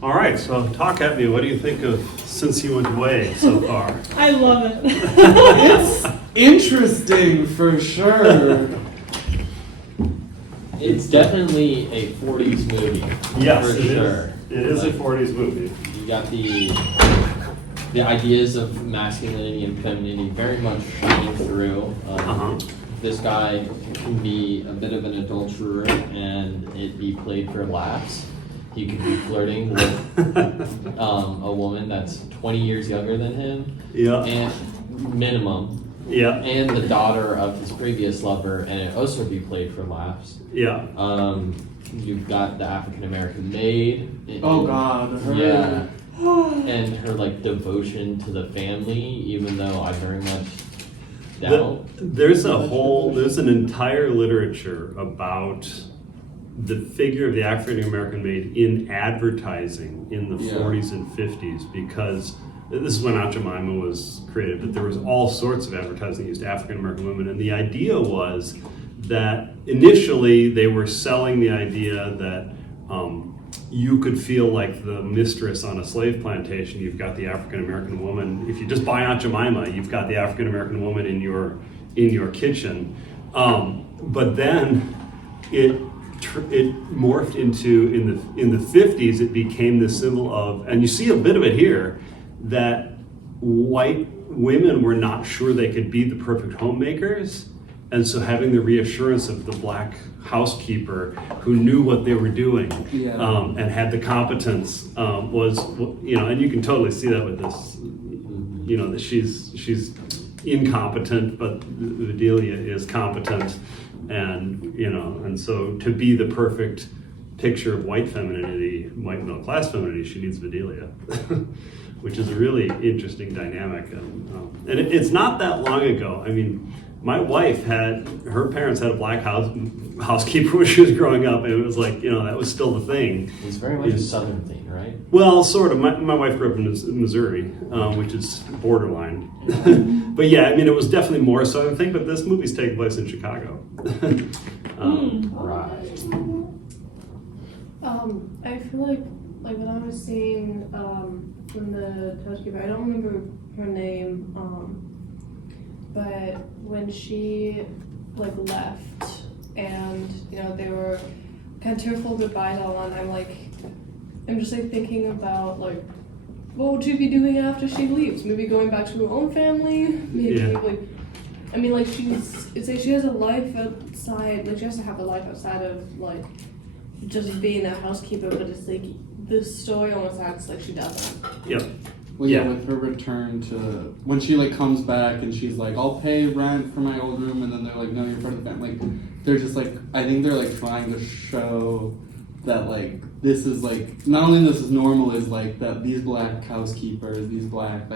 All right, so talk at me. What do you think of Since You Went Away so far? I love it. It's interesting for sure. It's definitely a 40s movie. Yes, for it sure. It is a 40s movie. You got the ideas of masculinity and femininity very much shining through. This guy can be a bit of an adulterer and it be played for laughs. He could be flirting with a woman that's 20 years younger than him, Yeah. and minimum. Yeah. And the daughter of his previous lover, and it also be played for laughs. Yeah. You've got the African American maid. Oh God. Her. Yeah. And her like devotion to the family, even though I very much doubt. There's an entire literature about the figure of the African American maid in advertising in the 40s and 50s, because this is when Aunt Jemima was created, but there was all sorts of advertising that used African American women, and the idea was that initially they were selling the idea that you could feel like the mistress on a slave plantation. You've got the African American woman. If you just buy Aunt Jemima, you've got the African American woman in your kitchen. But then it morphed into in the 50s. It became the symbol of, and you see a bit of it here, that white women were not sure they could be the perfect homemakers. And so having the reassurance of the black housekeeper who knew what they were doing and had the competence was, and you can totally see that with this, that she's incompetent, but Bedelia is competent, and so to be the perfect picture of white femininity, white middle class femininity, she needs Bedelia. Which is a really interesting dynamic. And it's not that long ago. I mean, my wife her parents had a black housekeeper when she was growing up, and it was like, that was still the thing. It's very much a southern thing, right? Well, sort of. My wife grew up in Missouri, which is borderline. But yeah, I mean, it was definitely more a southern thing, but this movie's taking place in Chicago. Right. I feel like when I was seeing from the housekeeper, I don't remember her name, but when she left and they were kind of tearful goodbyes all on, I'm just thinking about what would she be doing after she leaves? Maybe going back to her own family. Maybe it's like she has a life outside. She has to have a life outside of just being a housekeeper, but it's this story almost acts like she doesn't. Yep. Well, yeah, with her return to when she comes back and she's like, "I'll pay rent for my old room," and then they're like, "No, you're part of the family." They're just I think they're trying to show that this is not only this is normal, is that these black housekeepers, these black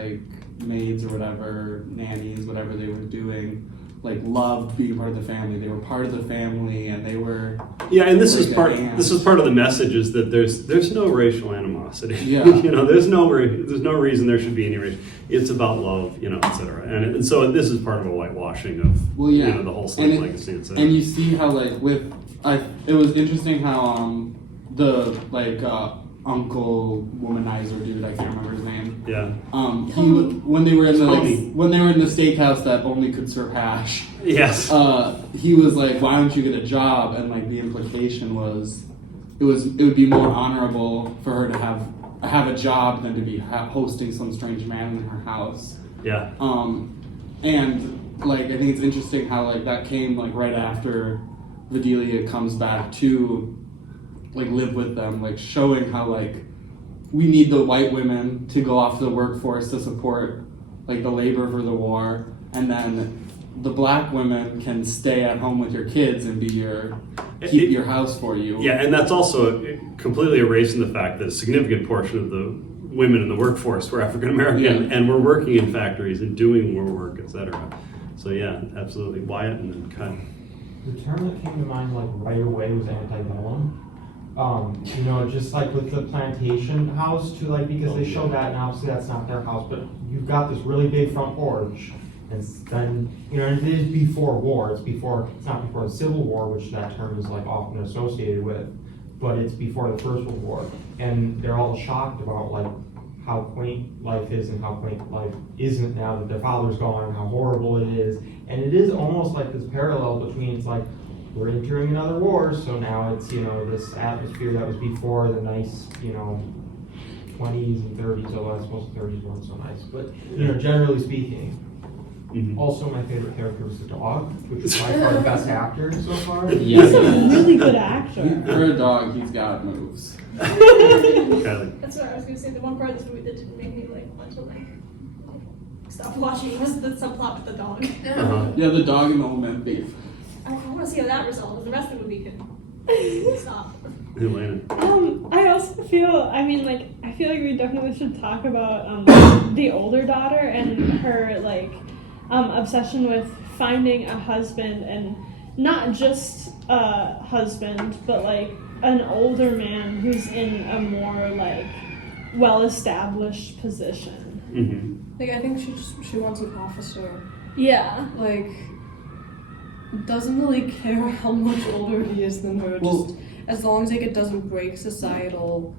maids or whatever, nannies, whatever they were doing, loved being part of the family. They were part of the family, and they were. Yeah, and this is part of the message, is that there's no racial animosity. Yeah. There's no reason there should be any race. It's about love, etc. And so this is part of a whitewashing of the whole slave legacy, etc. And you see how it was interesting how the uncle womanizer dude, I can't remember his name. Yeah. When they were in the steakhouse that only could serve hash. Yes. He was like, "Why don't you get a job?" And the implication was, it would be more honorable for her to have a job than to be hosting some strange man in her house. Yeah. And I think it's interesting how that came right after Bedelia comes back to live with them, showing how we need the white women to go off to the workforce to support the labor for the war, and then the black women can stay at home with your kids and keep your house for you. Yeah, and that's also completely erasing the fact that a significant portion of the women in the workforce were African American and were working in factories and doing war work, etc. So yeah, absolutely. Wyatt and then Kai. The term that came to mind right away was antebellum. Just with the plantation house too, because they show that, and obviously that's not their house, but you've got this really big front porch, and then, it is before war, it's not before the Civil War, which that term is often associated with, but it's before the First World War, and they're all shocked about like how quaint life is and how quaint life isn't now that their father's gone, how horrible it is. And it is almost like this parallel between, it's like, we're entering another war, so now it's, this atmosphere that was before the nice, 20s and 30s, although I suppose the 30s weren't so nice. But, generally speaking. Mhm. Also, my favorite character was the dog, which is by far the best actor so far. Yeah. He's a really good actor. For a dog, he's got moves. Kylie. That's what I was gonna say. The one part of this movie that didn't make me want to stop watching was the subplot with the dog. Uh-huh. Yeah, the dog and the old man beef. I want to see how that resolves. The rest of the movie could stop. Elena. I also feel, I feel like we definitely should talk about the older daughter and her obsession with finding a husband, and not just a husband, but an older man who's in a more well-established position. Mm-hmm. I think she wants an officer. Yeah. Doesn't really care how much older he is than her. Well- Just as long as it doesn't break societal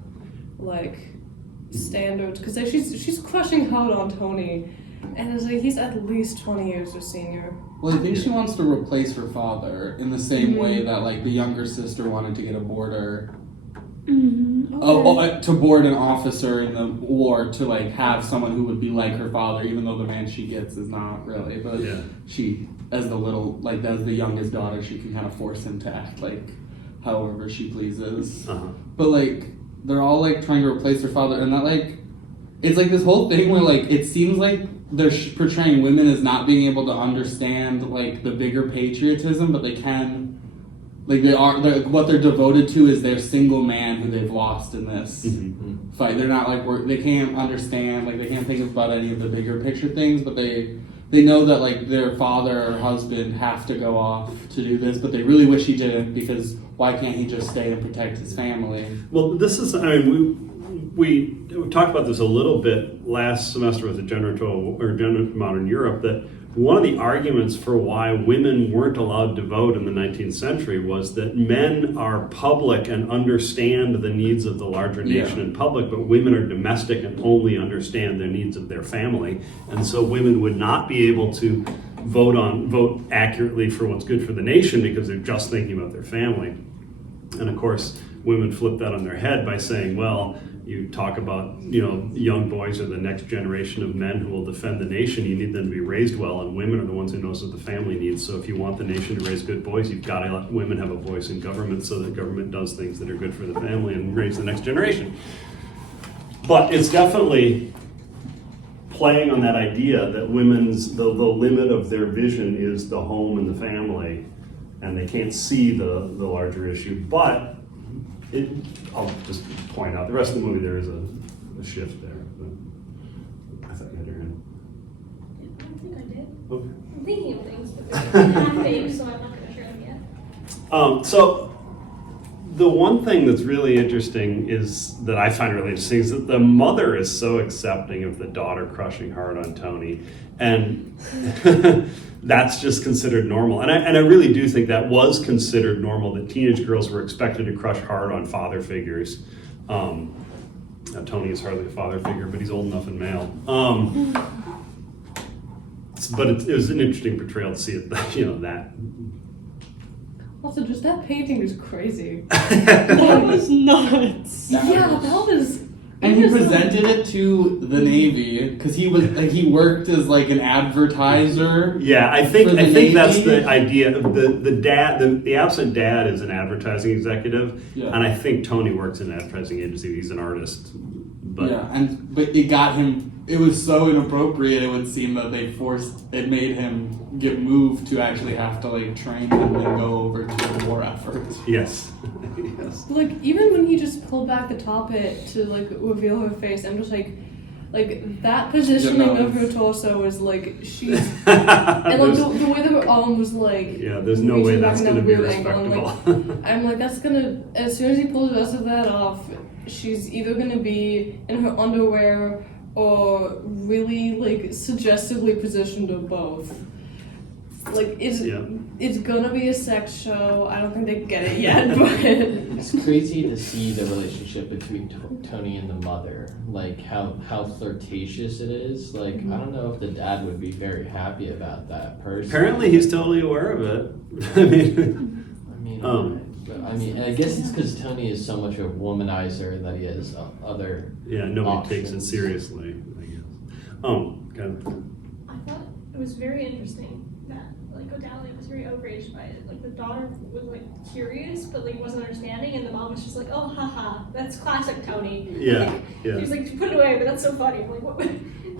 standards. Because she's crushing hard on Tony, and it's he's at least 20 years her senior. Well, I think she wants to replace her father in the same way that the younger sister wanted to get a boarder. Mm-hmm. To board an officer in the war to have someone who would be like her father, even though the man she gets is not really. But Yeah. she, as as the youngest daughter, she can kind of force him to act however she pleases. Uh-huh. But they're all trying to replace their father, and that it's this whole thing where it seems like they're portraying women as not being able to understand the bigger patriotism, but they can. What they're devoted to is their single man who they've lost in this Mm-hmm. fight. They're not they can't understand, they can't think about any of the bigger picture things, but they know that their father or husband have to go off to do this, but they really wish he didn't, because why can't he just stay and protect his family? Well, this is, we talked about this a little bit last semester with the Gender Modern Europe, that one of the arguments for why women weren't allowed to vote in the 19th century was that men are public and understand the needs of the larger nation in public, but women are domestic and only understand the needs of their family. And so women would not be able to vote accurately for what's good for the nation because they're just thinking about their family. And of course, women flip that on their head by saying, well, you talk about, young boys are the next generation of men who will defend the nation. You need them to be raised well, and women are the ones who knows what the family needs. So if you want the nation to raise good boys, you've got to let women have a voice in government so that government does things that are good for the family and raise the next generation. But it's definitely playing on that idea that women's, the limit of their vision is the home and the family, and they can't see the larger issue. But I'll just point out, the rest of the movie there is a shift there. But I thought you had your hand. I don't think I did. Okay. I'm thinking of things, but they're not vague, so I'm not going to share them yet. So the one thing that's really interesting that I find really interesting is that the mother is so accepting of the daughter crushing hard on Tony, and that's just considered normal. And I really do think that was considered normal, that teenage girls were expected to crush hard on father figures. Now, Tony is hardly a father figure, but he's old enough and male. But it was an interesting portrayal to see it, that. Also, just that painting is crazy. That was nuts. That was. And he presented it to the Navy because he worked as an advertiser. Yeah, I think For the that's Navy? the idea. The absent dad is an advertising executive, Yeah. and I think Tony works in an advertising agency. He's an artist, but But it got him. It was so inappropriate. It would seem that it made him get moved to actually have to train him and go over to the war effort. yes, yes. Even when he just pulled back the top it to reveal her face, I'm just that positioning of her torso is she's and the way that her arm was Yeah, there's no way reaching back that's in going to that be weird angle, respectable. I'm that's gonna, as soon as he pulls the rest of that off, she's either gonna be in her underwear or really suggestively positioned, or both. like Yeah. it's gonna be a sex show. I don't think they get it yet, but It's crazy to see the relationship between Tony and the mother, like how flirtatious it is. Like I don't know if the dad would be very happy about that person. Apparently, he's totally aware of it. I mean, I guess it's because Tony is so much a womanizer that he has other. yeah, nobody takes it options. seriously, I guess. Okay. I thought it was very interesting that like Odalia was very outraged by it. Like the daughter was like curious but like wasn't understanding, and the mom was just like, "Oh, haha, that's classic Tony." Yeah, Like, yeah. He was like, "Put it away," but that's so funny. I'm like, what?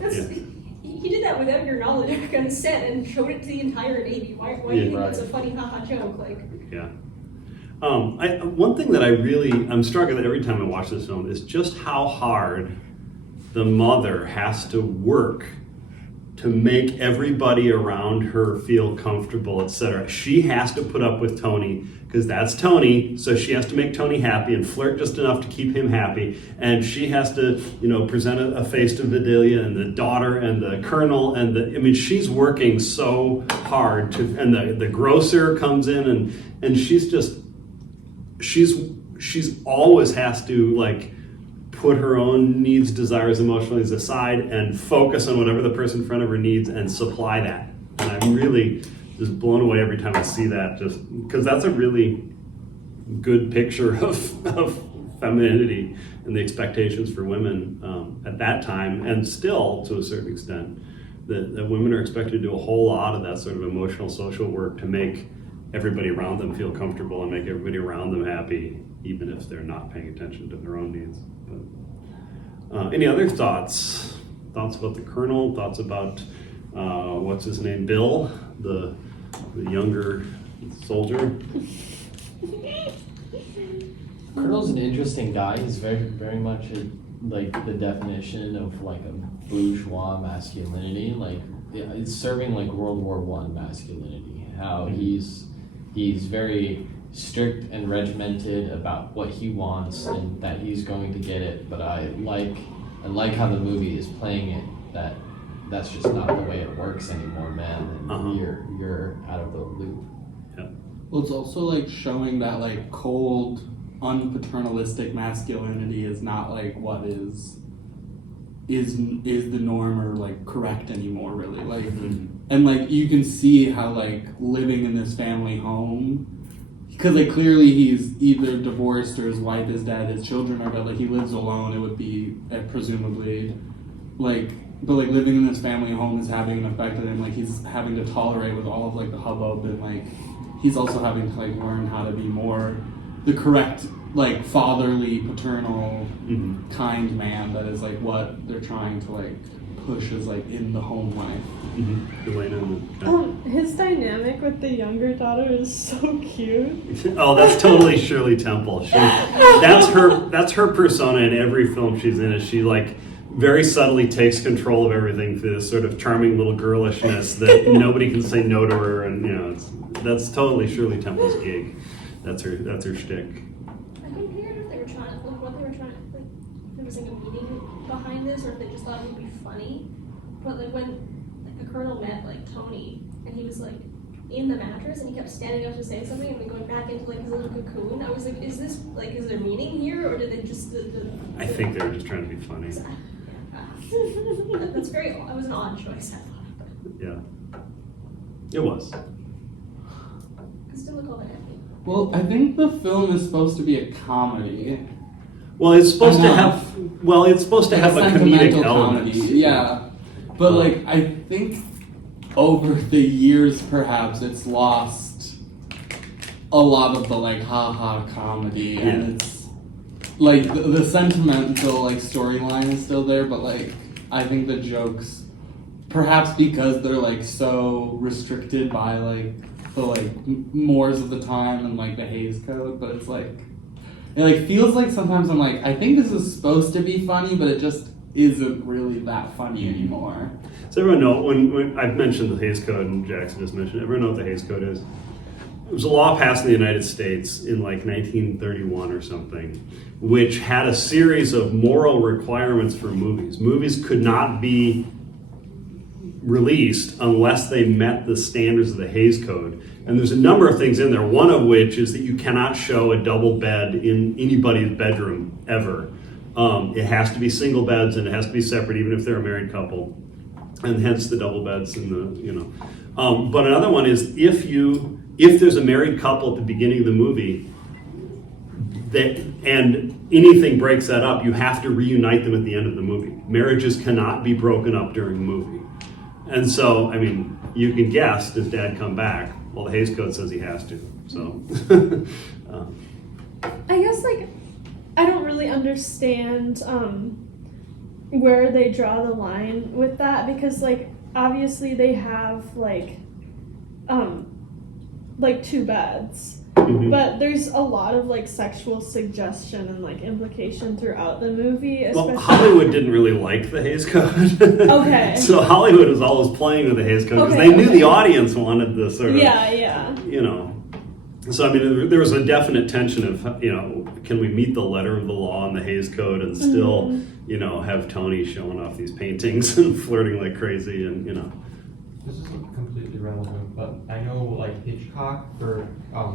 That's Yeah. he did that without your knowledge or consent and showed it to the entire Navy. Why do you think right. it's a funny haha joke? Like, Yeah. One thing that I'm struggling with every time I watch this film is just how hard the mother has to work to make everybody around her feel comfortable, etc. She has to put up with Tony because that's Tony, so she has to make Tony happy and flirt just enough to keep him happy. And she has to, present a face to Vidalia and the daughter and the colonel she's working so hard and the grocer comes in and she's always has to like put her own needs, desires, emotions aside and focus on whatever the person in front of her needs and supply that. And I'm really just blown away every time I see that, just because that's a really good picture of femininity and the expectations for women at that time, and still to a certain extent, that women are expected to do a whole lot of that sort of emotional social work to make everybody around them feel comfortable and make everybody around them happy, even if they're not paying attention to their own needs. But any other thoughts? Thoughts about the colonel? Thoughts about what's his name, Bill, the younger soldier? Colonel's an interesting guy. He's very much like the definition of like a bourgeois masculinity. Like it's serving like World War I masculinity. How he's very strict and regimented about what he wants and that he's going to get it. But I like how the movie is playing it. That's just not the way it works anymore, man. And you're out of the loop. Yeah. Well, it's also like showing that like cold, unpaternalistic masculinity is not like what is the norm or like correct anymore, really. Like, and like you can see how like living in this family home, because like clearly he's either divorced or his wife is dead, his children are dead. Like he lives alone. It would be presumably like. But like living in this family home is having an effect on him. Like he's having to tolerate with all of like the hubbub, and like he's also having to like learn how to be more the correct like fatherly, paternal, kind man. That is like what they're trying to like push is like in the home life. Elena. His dynamic with the younger daughter is so cute. Oh, that's totally Shirley Temple. That's her persona in every film she's in. Is she like very subtly takes control of everything through this sort of charming little girlishness that nobody can say no to her, and that's totally Shirley Temple's gig. That's her shtick. I couldn't figure out if they were trying to, like, what they were trying to, like, if there was like a meaning behind this, or if they just thought it would be funny. But like when like the colonel met like Tony, and he was like in the mattress, and he kept standing up to say something, and then going back into like his little cocoon. I was like, is there meaning here, or did they just? I think they were just trying to be funny. That's very. That was an odd choice. I thought. Yeah, it was. Because it didn't look all that happy. Well, I think the film is supposed to be a comedy. Well, it's supposed to Enough. have. Well, it's supposed to Like have a sentimental comedic element. comedy. Yeah. But like I think over the years perhaps it's lost a lot of the like ha-ha comedy, and it's like the sentimental like storyline is still there, but like I think the jokes, perhaps because they're like so restricted by like the like mores of the time and like the Hays Code, but it's like it like feels like sometimes I'm like, I think this is supposed to be funny, but it just isn't really that funny anymore. So everyone know, when I've mentioned the Hays Code, and Jackson just mentioned it, everyone know what the Hays Code is? It was a law passed in the United States in like 1931 or something, which had a series of moral requirements for movies. Movies could not be released unless they met the standards of the Hays Code. And there's a number of things in there, one of which is that you cannot show a double bed in anybody's bedroom ever. It has to be single beds, and it has to be separate even if they're a married couple, and hence the double beds and the, but another one is if there's a married couple at the beginning of the movie and anything breaks that up, you have to reunite them at the end of the movie. Marriages cannot be broken up during the movie. And so, I mean, you can guess, does Dad come back? Well, the Hays Code says he has to, so. I guess, like, I don't really understand where they draw the line with that, because, like, obviously they have, like 2 beds. Mhm. But there's a lot of, like, sexual suggestion and, like, implication throughout the movie, especially. Well, Hollywood didn't really like the Hays Code. Okay. So Hollywood was always playing with the Hays Code because Okay, they knew okay. the audience wanted the sort of, Yeah. So, I mean, there was a definite tension of, can we meet the letter of the law in the Hays Code and still, have Tony showing off these paintings and flirting like crazy and, This isn't completely relevant, but I know like Hitchcock for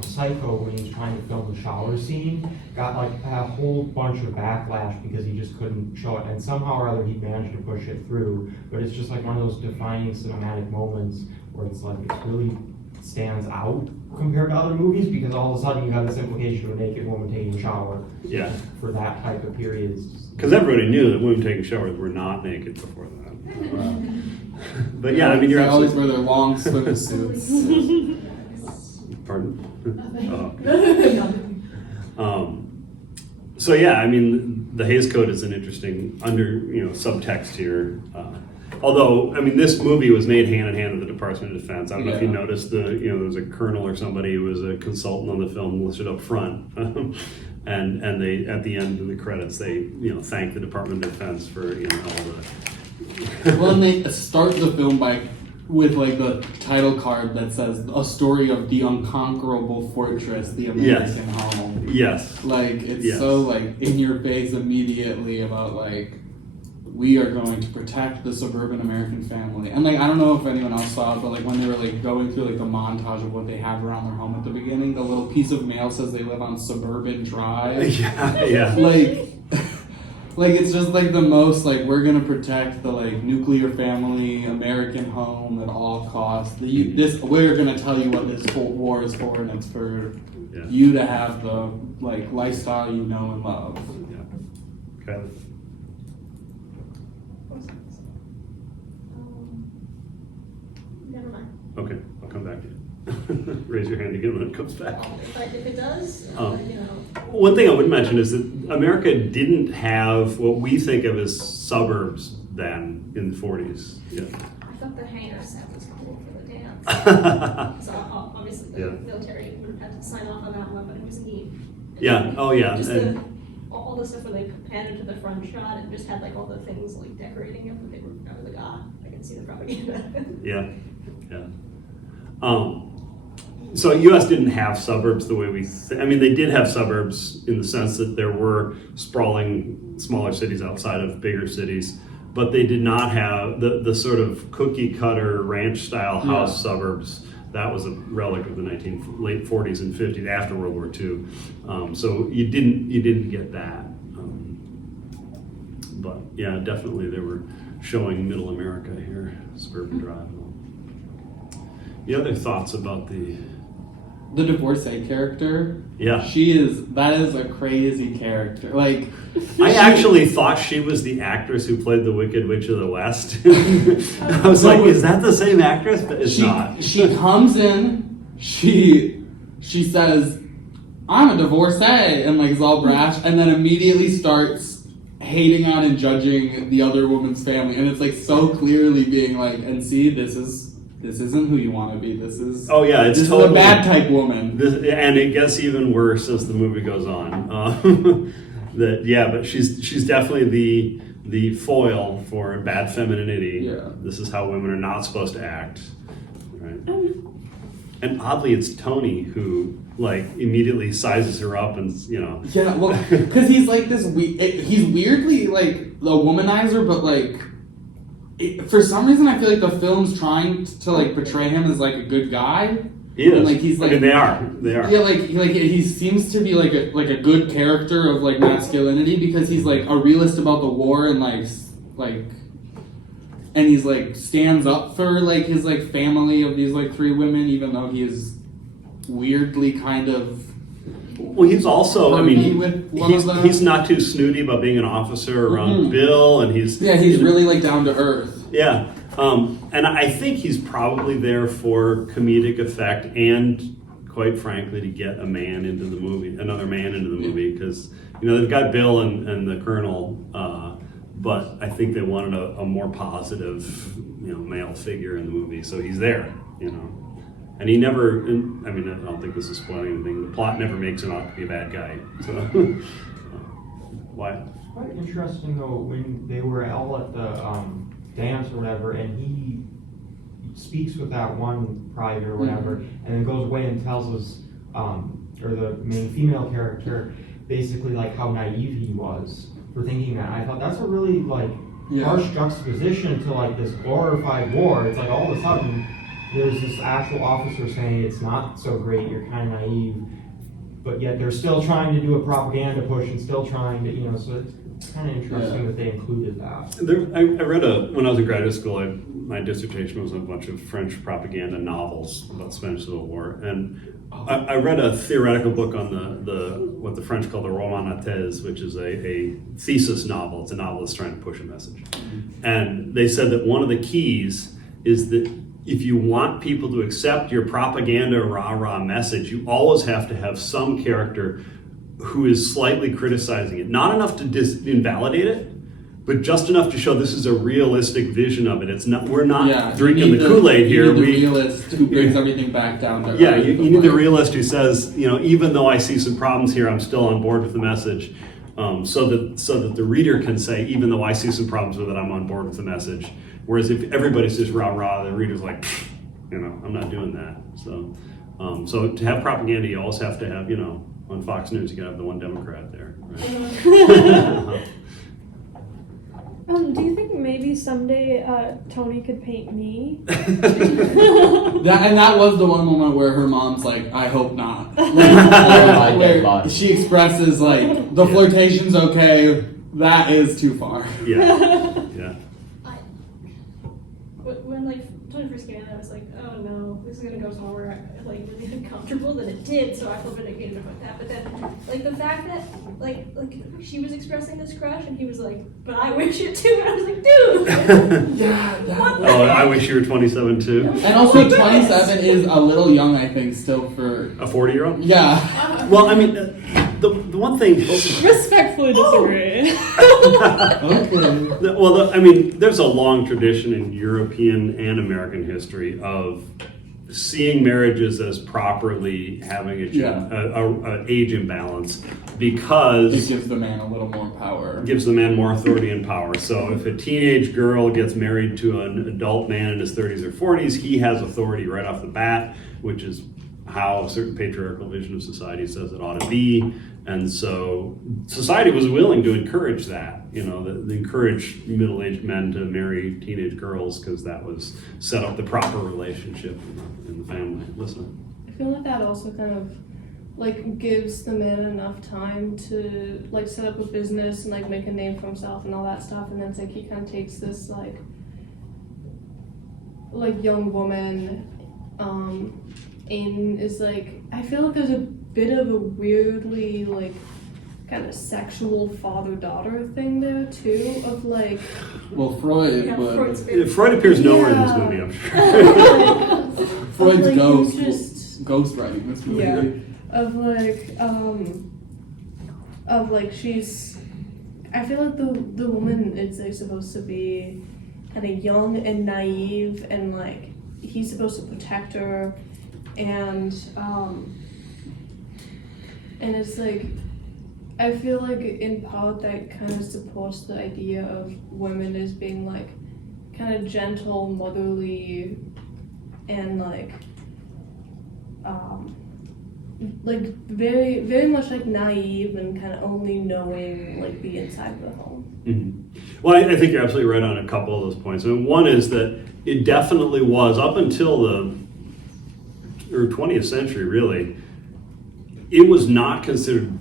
Psycho, when he was trying to film the shower scene, got like a whole bunch of backlash because he just couldn't show it, and somehow or other he managed to push it through. But it's just like one of those defining cinematic moments where it's like it really stands out compared to other movies, because all of a sudden you have this implication of a naked woman taking a shower. Yeah. For that type of periods. because everybody knew that women taking showers were not naked before that. But yeah, I mean, you're They always absolutely. wear their long swimsuits. Pardon? So yeah, I mean, the Hays Code is an interesting subtext here. Although, I mean, this movie was made hand in hand with the Department of Defense. I don't know if you noticed there was a colonel or somebody who was a consultant on the film listed up front, and they at the end of the credits they thank the Department of Defense for all the. Well, and they start the film with like the title card that says a story of the unconquerable fortress, the American home. Yes. Like it's so like in your face immediately about like we are going to protect the suburban American family. And like I don't know if anyone else saw it, but like when they were like going through like the montage of what they have around their home at the beginning, the little piece of mail says they live on Suburban Drive. Yeah. Like it's just like the most like we're gonna protect the like nuclear family American home at all costs. We're gonna tell you what this war is for, and it's for you to have the like lifestyle you know and love. Yeah. Okay. Never mind. Okay, I'll come back to you. Raise your hand again when it comes back. If it does, One thing I would mention is that America didn't have what we think of as suburbs then in the 40s. Yeah. I thought the hangar set was cool for the dance. So obviously the military would have had to sign off on that one, but it was neat. Yeah. Oh yeah. Just And, all the stuff where they panned into the front shot and just had like all the things like decorating it, but they were like, I can see the propaganda. yeah. So U.S. didn't have suburbs the way I mean, they did have suburbs in the sense that there were sprawling smaller cities outside of bigger cities, but they did not have the sort of cookie cutter ranch style house suburbs. That was a relic of the late 40s and 50s after World War II. So you didn't get that. But yeah, definitely they were showing middle America here, Suburban Drive. The other thoughts about the divorcee character? Yeah. That is a crazy character. Like I actually thought she was the actress who played the Wicked Witch of the West. I was like, is that the same actress? But it's not. She comes in, she says, I'm a divorcee, and like is all brash, and then immediately starts hating on and judging the other woman's family, and it's like so clearly being like, and see, this isn't who you want to be. This is It's this totally is a bad type woman. And it gets even worse as the movie goes on. But she's definitely the foil for bad femininity. Yeah. This is how women are not supposed to act, right? And oddly, it's Tony who like immediately sizes her up and Yeah, well, because he's like this. He's weirdly like a womanizer, but like for some reason, I feel like the film's trying to like portray him as like a good guy. He is. And, like, he's like, I mean, they are. Yeah, like he seems to be like a good character of like masculinity because he's like a realist about the war and and he's like stands up for like his like family of these like 3 women, even though he is weirdly kind of. Well, he's also, I mean, with one of them. he's not too snooty about being an officer around Bill, and he's really like down to earth. Yeah, and I think he's probably there for comedic effect and, quite frankly, to get another man into the movie, because they've got Bill and the Colonel, but I think they wanted a more positive male figure in the movie, so he's there, And he never, I don't think this is spoiling anything, the plot never makes him out to be a bad guy. So, why? It's quite interesting though, when they were all at the dance or whatever, and he speaks with that one private or whatever, and then goes away and tells us, or the main female character, basically like how naive he was for thinking that. I thought that's a really harsh juxtaposition to like this glorified war. It's like all of a sudden, there's this actual officer saying it's not so great, you're kind of naive, but yet they're still trying to do a propaganda push and still trying to, so it's kind of interesting that they included that. I read when I was in graduate school, my dissertation was on a bunch of French propaganda novels about the Spanish Civil War, and I read a theoretical book on what the French call the roman à thèse, which is a thesis novel. It's a novelist trying to push a message. And they said that one of the keys is that if you want people to accept your propaganda rah-rah message, you always have to have some character who is slightly criticizing it. Not enough to invalidate it, but just enough to show this is a realistic vision of it. It's not. We're not drinking the Kool-Aid here. You need the realist who brings everything back down to earth. Yeah, you need the realist who says, even though I see some problems here, I'm still on board with the message. So that the reader can say, even though I see some problems with it, I'm on board with the message. Whereas if everybody says rah rah, the reader's like, I'm not doing that. So to have propaganda, you always have to have, on Fox News, you gotta have the one Democrat there. Right? Do you think maybe someday Tony could paint me? That was the one moment where her mom's like, I hope not. Where she expresses like, the flirtation's okay, that is too far. Yeah. When Tony first came in, I was like, oh no, this is gonna go somewhere really uncomfortable. That it did, so I felt vindicated about that. But then, the fact that like she was expressing this crush, and he was like, but I wish it too. And I was like, dude. I wish you were 27 too. And also, 27 is a little young, I think, still for a 40-year-old. Yeah. Well, I mean, the one thing. Respectfully disagree. Okay. Well, I mean, there's a long tradition in European and American history of seeing marriages as properly having an age imbalance because it gives the man a little more power. Gives the man more authority and power. So if a teenage girl gets married to an adult man in his 30s or 40s, he has authority right off the bat, which is how a certain patriarchal vision of society says it ought to be. And so society was willing to encourage that, to encourage middle-aged men to marry teenage girls because that was set up the proper relationship in the family. Listen. I feel like that also kind of gives the man enough time to set up a business and make a name for himself and all that stuff, and then it's he kind of takes this young woman and is I feel like there's a bit of a weirdly kind of sexual father-daughter thing there too of well, Freud would. Freud appears nowhere in this movie, I'm sure. Freud's ghost writing this movie. Yeah. Of she's, I feel like the woman is supposed to be kind of young and naive, and he's supposed to protect her, and it's I feel in part that kind of supports the idea of women as being kind of gentle, motherly, and like very very much like naive and kind of only knowing like the inside of the home. Mhm. Well, I think you're absolutely right on a couple of those points. I mean, one is that it definitely was, up until the 20th century, really, it was not considered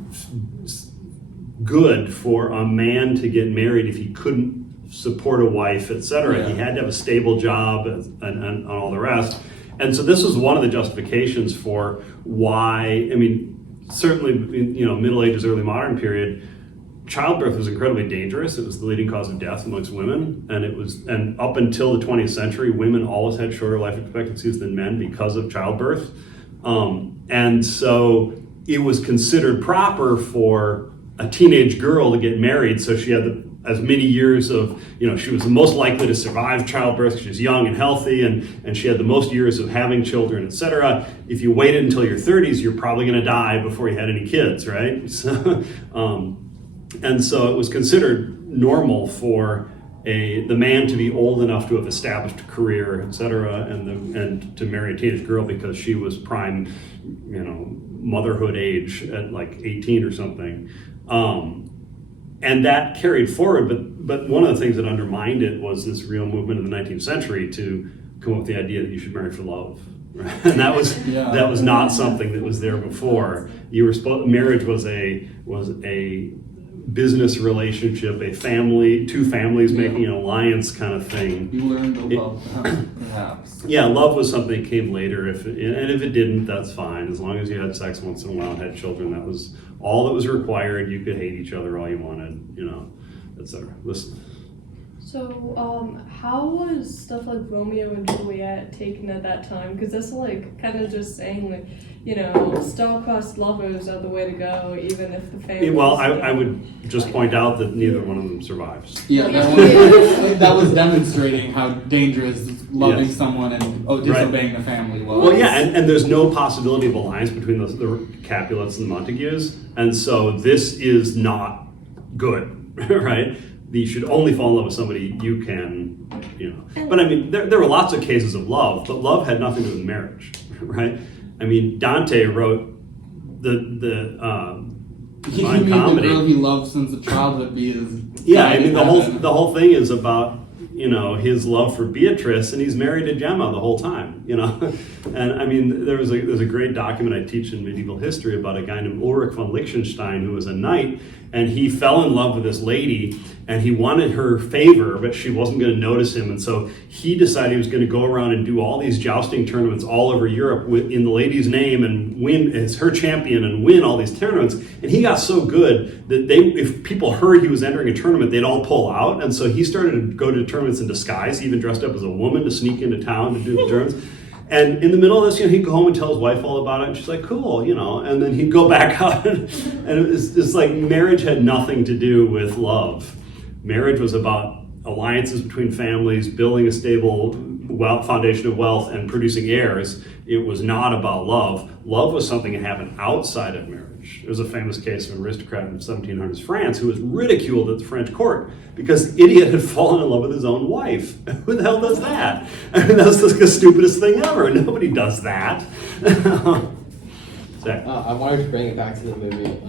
good for a man to get married if he couldn't support a wife, etc. Yeah. He had to have a stable job and all the rest. And so this was one of the justifications for why, I mean, certainly, Middle Ages, early modern period, childbirth was incredibly dangerous. It was the leading cause of death amongst women, and up until the 20th century, women always had shorter life expectancies than men because of childbirth. And so it was considered proper for a teenage girl to get married, so she had as many years of, she was the most likely to survive childbirth because she was young and healthy, and she had the most years of having children, etc. If you waited until your 30s, you're probably going to die before you had any kids, right? So, and so it was considered normal for the man to be old enough to have established a career, etc., and to marry a teenage girl because she was prime, motherhood age at like 18 or something. And that carried forward, but one of the things that undermined it was this real movement of the 19th century to come up with the idea that you should marry for love. Right? And that was not something that was there before. Marriage was a business relationship, two families making an alliance kind of thing. You learned to love, perhaps. Yeah, love was something that came later. And if it didn't, that's fine. As long as you had sex once in a while and had children, that was all that was required. You could hate each other all you wanted, etc. Listen. So, how was stuff like Romeo and Juliet taken at that time? Because that's like kind of just saying like, star-crossed lovers are the way to go, even if the family. Well, I would just point out that neither one of them survives. Yeah, that was demonstrating how dangerous loving someone and disobeying the family was. Well, yeah, and there's no possibility of alliance between the Capulets and the Montagues, and so this is not good, right? You should only fall in love with somebody you can, But I mean, there were lots of cases of love, but love had nothing to do with marriage, right? I mean, Dante wrote the he Divine made Comedy. the girl he loved since a childhood be his. Yeah, I mean, the whole thing is about his love for Beatrice, and he's married to Gemma the whole time, And I mean, there's a great document I teach in medieval history about a guy named Ulrich von Liechtenstein who was a knight, and he fell in love with this lady, and he wanted her favor, but she wasn't going to notice him, and so he decided he was going to go around and do all these jousting tournaments all over Europe in the lady's name and win as her champion and win all these tournaments. And he got so good that if people heard he was entering a tournament, they'd all pull out, and so he started to go to tournaments in disguise. He even dressed up as a woman to sneak into town to do the tournaments. And in the middle of this, he'd go home and tell his wife all about it, and she's like, cool, and then he'd go back out, and it was just like marriage had nothing to do with love. Marriage was about alliances between families, building a stable foundation of wealth, and producing heirs. It was not about love. Love was something that happened outside of marriage. There's a famous case of an aristocrat in 1700s France who was ridiculed at the French court because the idiot had fallen in love with his own wife. Who the hell does that? I mean, that's the stupidest thing ever. Nobody does that. I wanted to bring it back to the movie.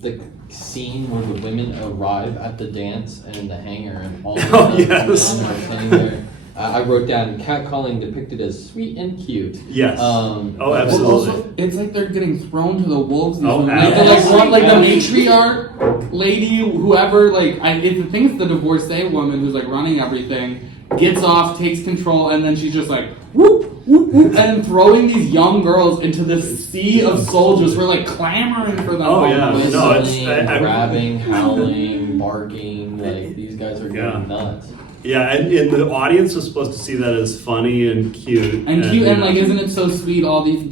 The scene where the women arrive at the dance and the hangar and all of them are standing there. I wrote down catcalling depicted as sweet and cute. Yes. Absolutely. Also, it's like they're getting thrown to the wolves. And absolutely. like the matriarch lady, whoever. The thing is, the divorcee woman who's like running everything gets off, takes control, and then she's just like whoop whoop whoop, and then throwing these young girls into this sea of soldiers. We're like clamoring for them. Oh yeah, whistling, grabbing, howling, barking. Like these guys are going nuts. Yeah, and the audience was supposed to see that as funny and cute. And isn't it so sweet? All these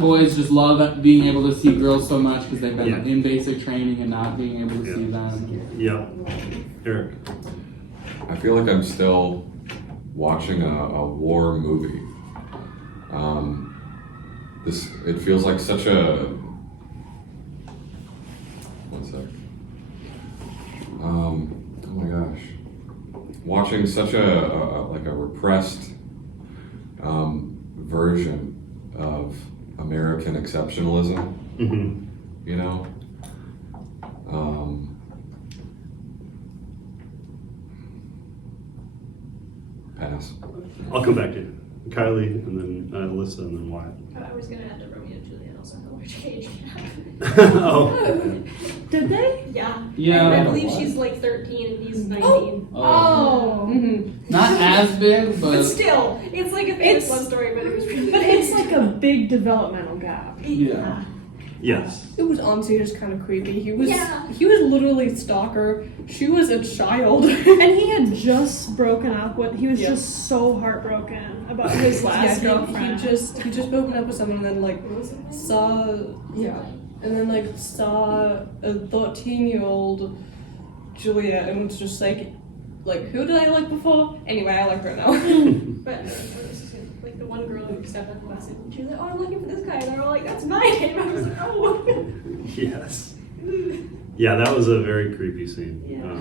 boys just love being able to see girls so much because they've been in basic training and not being able to see them. Yeah. Eric. I feel like I'm still watching a war movie. It feels like such a. One sec. Oh my gosh. Watching such a repressed version of American acceptance exceptionalism, Mhm. you know? Pass. I'll come back to you. Kylie, and then Alyssa, and then Wyatt. I was gonna add the Romeo and Juliet also have a large age gap. Oh. Did they? Yeah. Yeah. I believe What? she's like 13 and he's 19. Oh. Mm-hmm. Not as big, But but still, it's like a famous It's- love story, but it was pretty But it's like a big developmental gap. yeah. Yes. It was honestly just kind of creepy. He was Yeah. literally stalker. She was a child. And he had just broken up with, he was Yeah. just so heartbroken about his last girlfriend. He just broken up with someone and then like saw a 13-year-old Juliet and was just like who did I like before? Anyway, I like her now. But like the one girl who stepped up to us and she was like, "Oh, I'm looking for this guy," and they were all like, "That's my name." I was like, "Oh." Yes. Yeah, that was a very creepy scene. Yeah.